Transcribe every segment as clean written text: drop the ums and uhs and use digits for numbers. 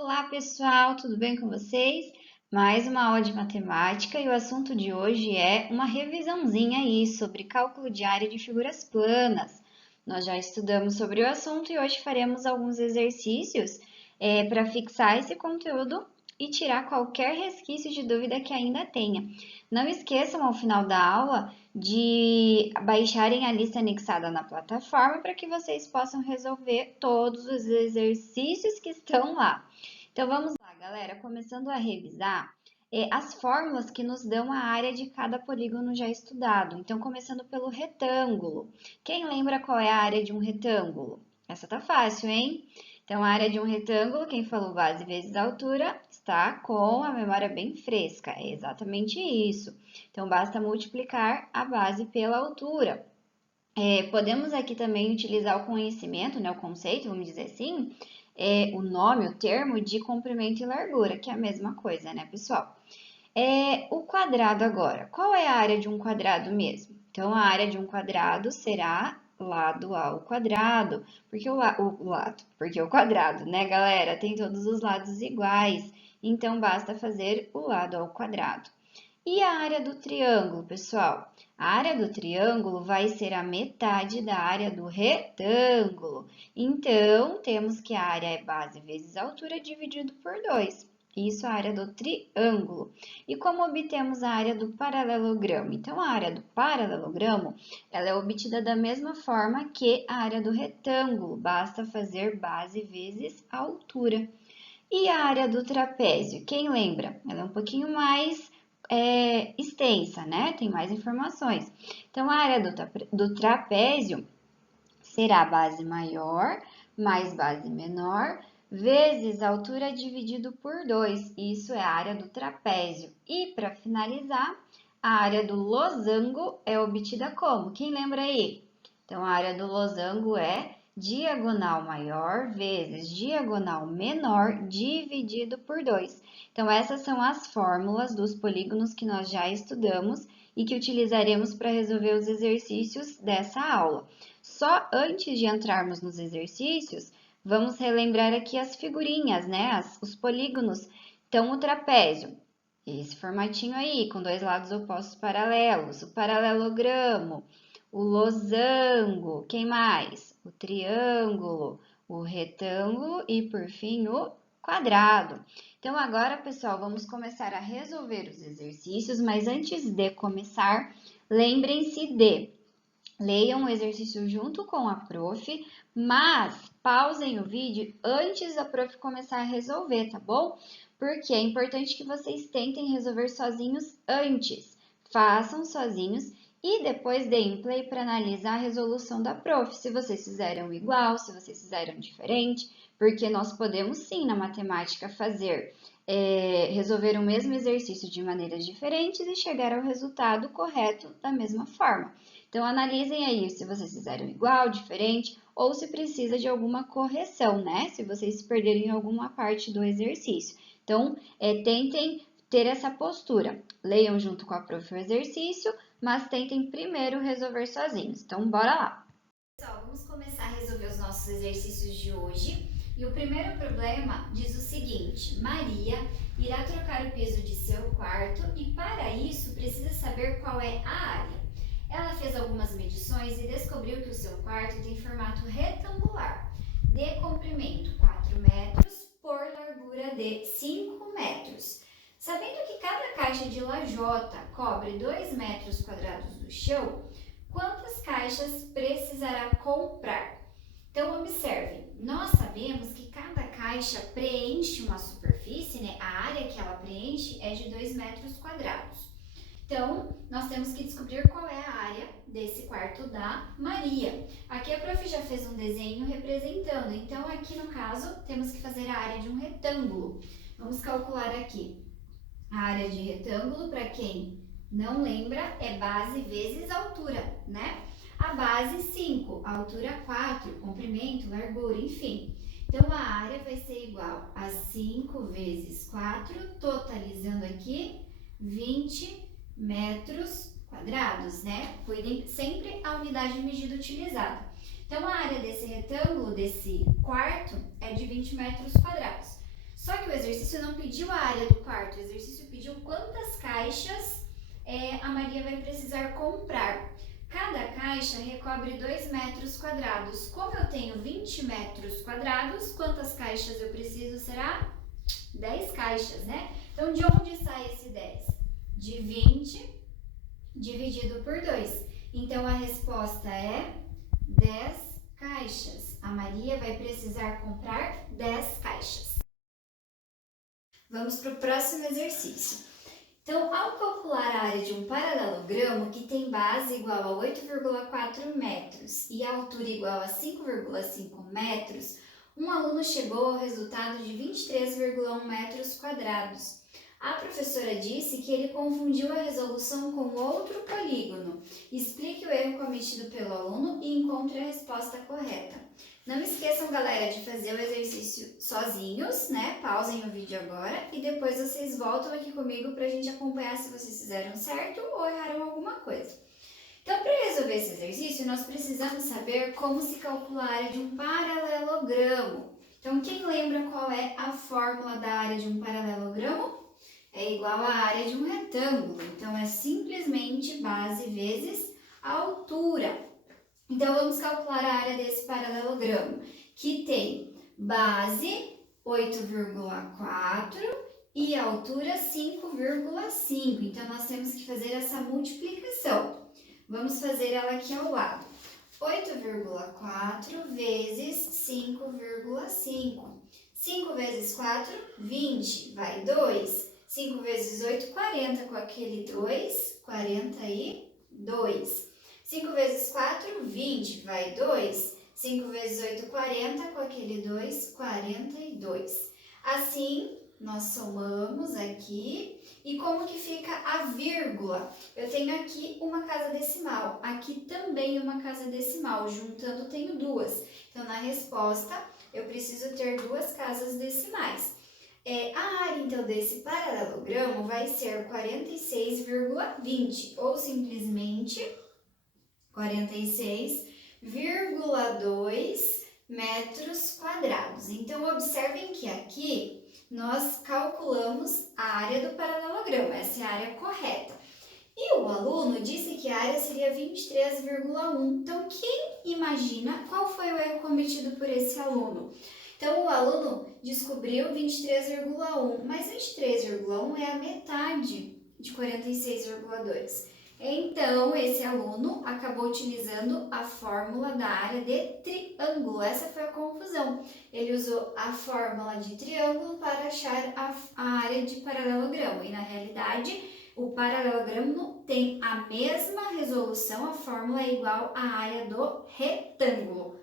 Olá, pessoal, tudo bem com vocês? Mais uma aula de matemática e o assunto de hoje é uma revisãozinha aí sobre cálculo de área de figuras planas. Nós já estudamos sobre o assunto e hoje faremos alguns exercícios para fixar esse conteúdo e tirar qualquer resquício de dúvida que ainda tenha. Não esqueçam, ao final da aula, de baixarem a lista anexada na plataforma para que vocês possam resolver todos os exercícios que estão lá. Então vamos lá, galera, começando a revisar as fórmulas que nos dão a área de cada polígono já estudado. Então, começando pelo retângulo. Quem lembra qual é a área de um retângulo? Essa tá fácil, hein? Então, a área de um retângulo, quem falou base vezes altura, está com a memória bem fresca. É exatamente isso. Então, basta multiplicar a base pela altura. Podemos aqui também utilizar o conhecimento, né, o conceito, vamos dizer assim, o nome, o termo de comprimento e largura, que é a mesma coisa, né, pessoal? O quadrado agora. Qual é a área de um quadrado mesmo? Então, a área de um quadrado será lado ao quadrado, porque porque o quadrado, né, galera, tem todos os lados iguais, então basta fazer o lado ao quadrado. E a área do triângulo, pessoal? A área do triângulo vai ser a metade da área do retângulo. Então, temos que a área é base vezes altura dividido por 2. Isso é a área do triângulo. E como obtemos a área do paralelogramo? Então, a área do paralelogramo, ela é obtida da mesma forma que a área do retângulo. Basta fazer base vezes altura. E a área do trapézio? Quem lembra? Ela é um pouquinho mais extensa, né? Tem mais informações. Então, a área do trapézio será base maior mais base menor vezes a altura dividido por 2. Isso é a área do trapézio. E, para finalizar, a área do losango é obtida como? Quem lembra aí? Então, a área do losango é diagonal maior vezes diagonal menor dividido por 2. Então, essas são as fórmulas dos polígonos que nós já estudamos e que utilizaremos para resolver os exercícios dessa aula. Só antes de entrarmos nos exercícios, vamos relembrar aqui as figurinhas, né? Os polígonos. Então, o trapézio, esse formatinho aí, com dois lados opostos paralelos, o paralelogramo, o losango, quem mais? O triângulo, o retângulo e, por fim, o quadrado. Então, agora, pessoal, vamos começar a resolver os exercícios, mas antes de começar, lembrem-se de leiam o exercício junto com a prof, mas pausem o vídeo antes da prof começar a resolver, tá bom? Porque é importante que vocês tentem resolver sozinhos antes. Façam sozinhos e depois deem play para analisar a resolução da prof. Se vocês fizeram igual, se vocês fizeram diferente, porque nós podemos sim, na matemática, resolver o mesmo exercício de maneiras diferentes e chegar ao resultado correto da mesma forma. Então, analisem aí se vocês fizeram igual, diferente, ou se precisa de alguma correção, né? Se vocês se perderem em alguma parte do exercício. Então, tentem ter essa postura. Leiam junto com a prof o exercício, mas tentem primeiro resolver sozinhos. Então, bora lá! Pessoal, vamos começar a resolver os nossos exercícios de hoje. E o primeiro problema diz o seguinte: Maria irá trocar o piso de seu quarto e, para isso, precisa saber qual é a área. Ela fez algumas medições e descobriu que o seu quarto tem formato retangular, de comprimento 4 metros por largura de 5 metros. Sabendo que cada caixa de lajota cobre 2 metros quadrados do chão, quantas caixas precisará comprar? Então, observe, nós sabemos que cada caixa preenche uma superfície, né? A área que ela preenche é de 2 metros quadrados. Então, nós temos que descobrir qual é a área desse quarto da Maria. Aqui a prof já fez um desenho representando, então aqui no caso temos que fazer a área de um retângulo. Vamos calcular aqui. A área de retângulo, para quem não lembra, é base vezes altura, né? A base 5, a altura 4, comprimento, largura, enfim. Então, a área vai ser igual a 5 vezes 4, totalizando aqui 20 metros quadrados, né? Cuidem sempre a unidade de medida utilizada. Então, a área desse retângulo, desse quarto, é de 20 metros quadrados. Só exercício não pediu a área do quarto, o exercício pediu quantas caixas a Maria vai precisar comprar. Cada caixa recobre 2 metros quadrados. Como eu tenho 20 metros quadrados, quantas caixas eu preciso? Será 10 caixas, né? Então, de onde sai esse 10? De 20 dividido por 2. Então, a resposta é 10 caixas. A Maria vai precisar comprar 10 caixas. Vamos para o próximo exercício. Então, ao calcular a área de um paralelogramo que tem base igual a 8,4 metros e altura igual a 5,5 metros, um aluno chegou ao resultado de 23,1 metros quadrados. A professora disse que ele confundiu a resolução com outro polígono. Explique o erro cometido pelo aluno e encontre a resposta correta. Não esqueçam, galera, de fazer o exercício sozinhos, né? Pausem o vídeo agora e depois vocês voltam aqui comigo para a gente acompanhar se vocês fizeram certo ou erraram alguma coisa. Então, para resolver esse exercício, nós precisamos saber como se calcula a área de um paralelogramo. Então, quem lembra qual é a fórmula da área de um paralelogramo? É igual à área de um retângulo. Então, é simplesmente base vezes a altura. Então, vamos calcular a área desse paralelogramo, que tem base 8,4 e altura 5,5. Então, nós temos que fazer essa multiplicação. Vamos fazer ela aqui ao lado. 8,4 vezes 5,5. 5 vezes 4, 20, vai 2. 5 vezes 8, 40, com aquele 2, 42. 5 vezes 4, 20, vai 2. 5 vezes 8, 40, com aquele 2, 42. Assim, nós somamos aqui. E como que fica a vírgula? Eu tenho aqui uma casa decimal, aqui também uma casa decimal. Juntando, tenho duas. Então, na resposta, eu preciso ter duas casas decimais. A área, então, desse paralelogramo vai ser 46,20, ou simplesmente 46,2 metros quadrados. Então, observem que aqui nós calculamos a área do paralelogramo, essa é a área correta. E o aluno disse que a área seria 23,1. Então, quem imagina qual foi o erro cometido por esse aluno? Então, o aluno descobriu 23,1, mas 23,1 é a metade de 46,2. Então, esse aluno acabou utilizando a fórmula da área de triângulo. Essa foi a confusão. Ele usou a fórmula de triângulo para achar a área de paralelogramo. E, na realidade, o paralelogramo tem a mesma resolução, a fórmula é igual à área do retângulo.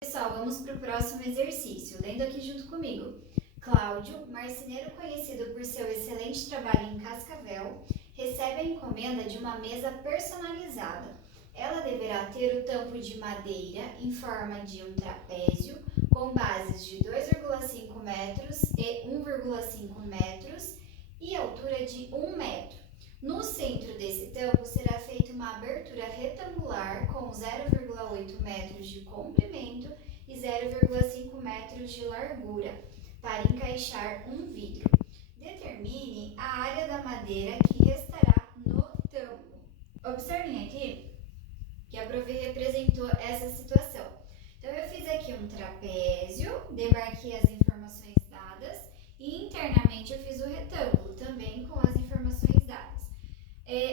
Pessoal, vamos para o próximo exercício. Lendo aqui junto comigo. Cláudio, marceneiro conhecido por seu excelente trabalho em Cascavel, recebe a encomenda de uma mesa personalizada. Ela deverá ter o tampo de madeira em forma de um trapézio com bases de 2,5 metros e 1,5 metros e altura de 1 metro. No centro desse tampo será feita uma abertura retangular com 0,8 metros de comprimento e 0,5 metros de largura, para encaixar um vidro. Determine a área da madeira que restará no tampo. Observem aqui que a prof representou essa situação. Então, eu fiz aqui um trapézio, demarquei as informações dadas e internamente eu fiz o retângulo, também com as informações dadas.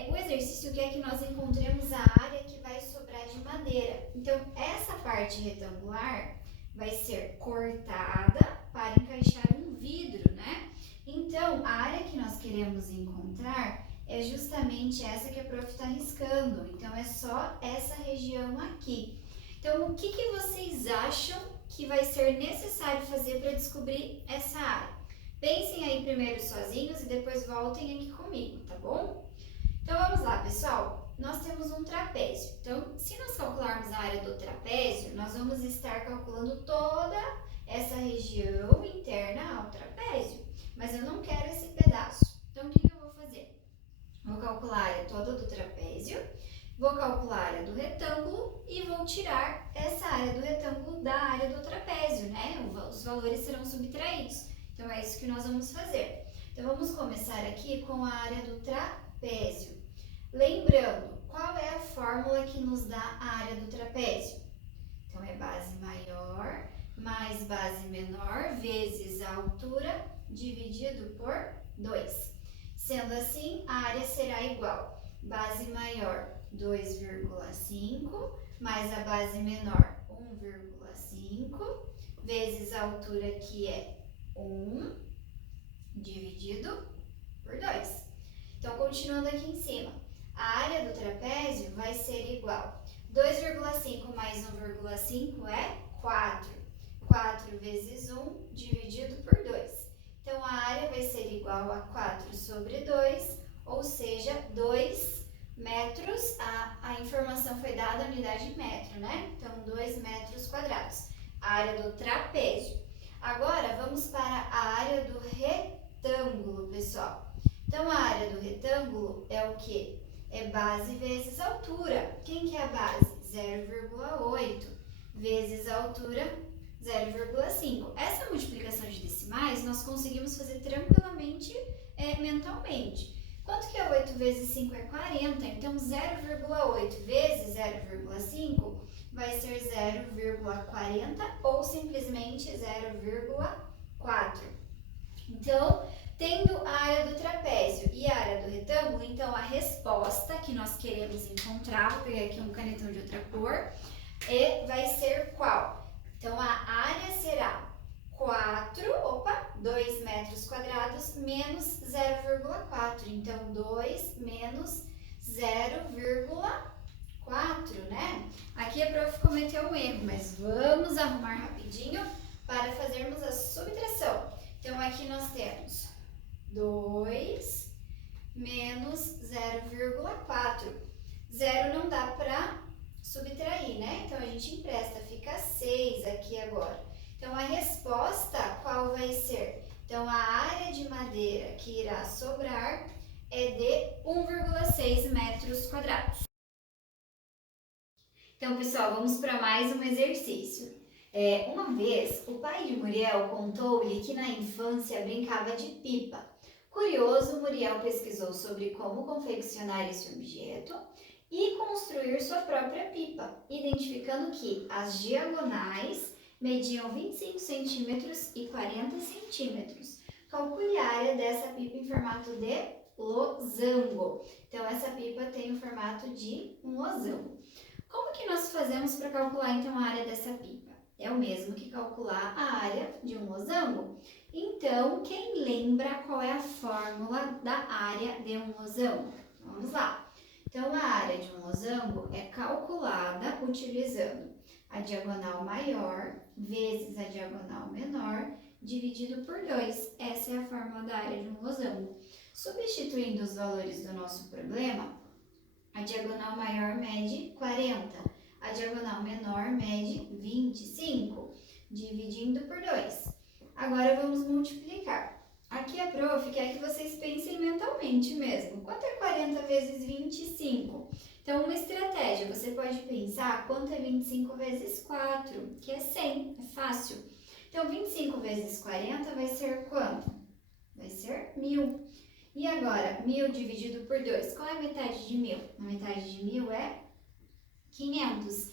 O exercício quer que nós encontremos a área que vai sobrar de madeira. Então, essa parte retangular vai ser cortada para encaixar um vidro, né? Então, a área que nós queremos encontrar é justamente essa que a prof está riscando. Então, é só essa região aqui. Então, o que vocês acham que vai ser necessário fazer para descobrir essa área? Pensem aí primeiro sozinhos e depois voltem aqui comigo, tá bom? Então, vamos lá, pessoal. Nós temos um trapézio. Então, se nós calcularmos a área do trapézio, nós vamos estar calculando toda essa região interna ao trapézio. Mas eu não quero esse pedaço. Então, o que eu vou fazer? Vou calcular a área toda do trapézio, vou calcular a área do retângulo e vou tirar essa área do retângulo da área do trapézio, né? Os valores serão subtraídos. Então, é isso que nós vamos fazer. Então, vamos começar aqui com a área do trapézio. Lembrando, qual é a fórmula que nos dá a área do trapézio? Então, é base maior mais base menor vezes a altura dividido por 2. Sendo assim, a área será igual base maior 2,5 mais a base menor 1,5 vezes a altura que é 1 dividido por 2. Então, continuando aqui em cima, a área do trapézio vai ser igual 2,5 mais 1,5 é 4. 4 vezes 1 dividido por 2. Então, a área vai ser igual a 4 sobre 2, ou seja, 2 metros. A informação foi dada a unidade em metro, né? Então, 2 metros quadrados. A área do trapézio. Agora, vamos para a área do retângulo, pessoal. Então, a área do retângulo é o quê? É base vezes altura. Quem que é a base? 0,8 vezes a altura 0,5. Essa multiplicação de decimais nós conseguimos fazer tranquilamente mentalmente. Quanto que é 8 vezes 5 é 40? Então 0,8 vezes 0,5 vai ser 0,40 ou simplesmente 0,4. Então, tendo a área do trapézio e a área do retângulo, então a resposta que nós queremos encontrar, vou pegar aqui um canetão de outra cor, vai ser qual? Então, a área será 2 metros quadrados menos 0,4. Então, 2 menos 0,4, né? Aqui a prof cometeu um erro, mas vamos arrumar rapidinho para fazermos a subtração. Então, aqui nós temos 2 menos 0,4. 0 não dá para subtrair, né? Então, a gente empresta, fica 6 aqui agora. Então, a resposta qual vai ser? Então, a área de madeira que irá sobrar é de 1,6 metros quadrados. Então, pessoal, vamos para mais um exercício. Uma vez, o pai de Muriel contou-lhe que na infância brincava de pipa. Curioso, Muriel pesquisou sobre como confeccionar esse objeto e construir sua própria pipa, identificando que as diagonais mediam 25 centímetros e 40 centímetros. Calcule a área dessa pipa em formato de losango. Então, essa pipa tem o formato de um losango. Como que nós fazemos para calcular, então, a área dessa pipa? É o mesmo que calcular a área de um losango. Então, quem lembra qual é a fórmula da área de um losango? Vamos lá. Então, a área de um losango é calculada utilizando a diagonal maior vezes a diagonal menor dividido por 2. Essa é a fórmula da área de um losango. Substituindo os valores do nosso problema, a diagonal maior mede 40, a diagonal menor mede 25, dividindo por 2. Agora vamos multiplicar. Aqui a prof quer que vocês pensem mentalmente mesmo. Quanto é 40 vezes 25? Então, uma estratégia, você pode pensar quanto é 25 vezes 4, que é 100, é fácil. Então, 25 vezes 40 vai ser quanto? Vai ser 1000. E agora, 1000 dividido por 2, qual é a metade de 1000? A metade de 1000 é 500.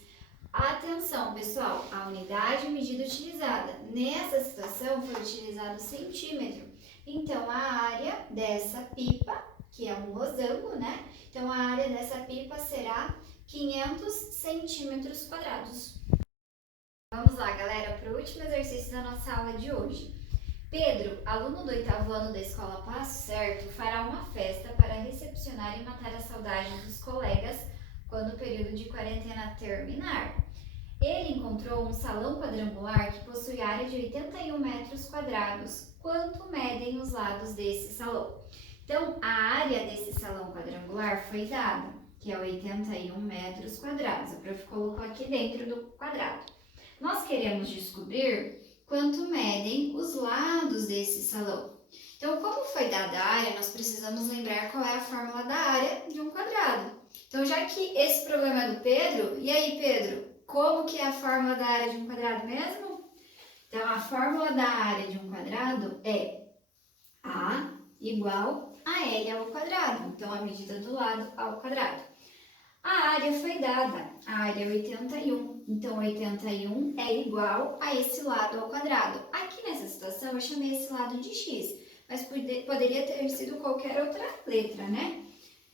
Atenção, pessoal, a unidade medida utilizada. Nessa situação foi utilizado o centímetro. Então, a área dessa pipa, que é um losango, né? Então, a área dessa pipa será 500 centímetros quadrados. Vamos lá, galera, para o último exercício da nossa aula de hoje. Pedro, aluno do 8º ano da Escola Passo Certo, fará uma festa para recepcionar e matar a saudade dos colegas quando o período de quarentena terminar. Ele encontrou um salão quadrangular que possui área de 81 metros quadrados. Quanto medem os lados desse salão? Então, a área desse salão quadrangular foi dada, que é 81 metros quadrados. A prof colocou aqui dentro do quadrado. Nós queremos descobrir quanto medem os lados desse salão. Então, como foi dada a área, nós precisamos lembrar qual é a fórmula da área de um quadrado. Então, já que esse problema é do Pedro, e aí, Pedro, como que é a fórmula da área de um quadrado mesmo? Então, a fórmula da área de um quadrado é A igual a L ao quadrado. Então, a medida do lado ao quadrado. A área foi dada, a área é 81. Então, 81 é igual a esse lado ao quadrado. Aqui nessa situação, eu chamei esse lado de x, mas poderia ter sido qualquer outra letra, né?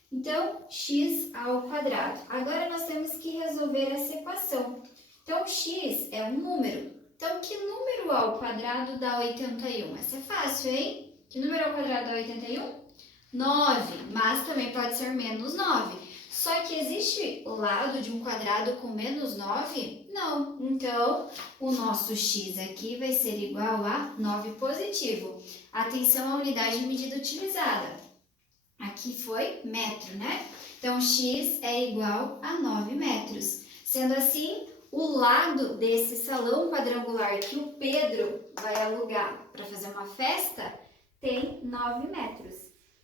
Então, x ao quadrado. Agora, nós temos que resolver essa equação. Então, x é um número. Então, que número ao quadrado dá 81? Essa é fácil, hein? Que número ao quadrado dá 81? 9, mas também pode ser menos 9. Só que existe o lado de um quadrado com menos 9? Não. Então, o nosso x aqui vai ser igual a 9 positivo. Atenção à unidade de medida utilizada. Aqui foi metro, né? Então, x é igual a 9 metros. Sendo assim, o lado desse salão quadrangular que o Pedro vai alugar para fazer uma festa tem 9 metros.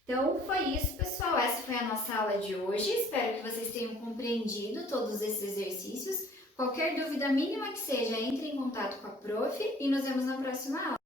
Então, foi isso, pessoal. Essa foi a nossa aula de hoje. Espero que vocês tenham compreendido todos esses exercícios. Qualquer dúvida mínima que seja, entre em contato com a prof. E nos vemos na próxima aula.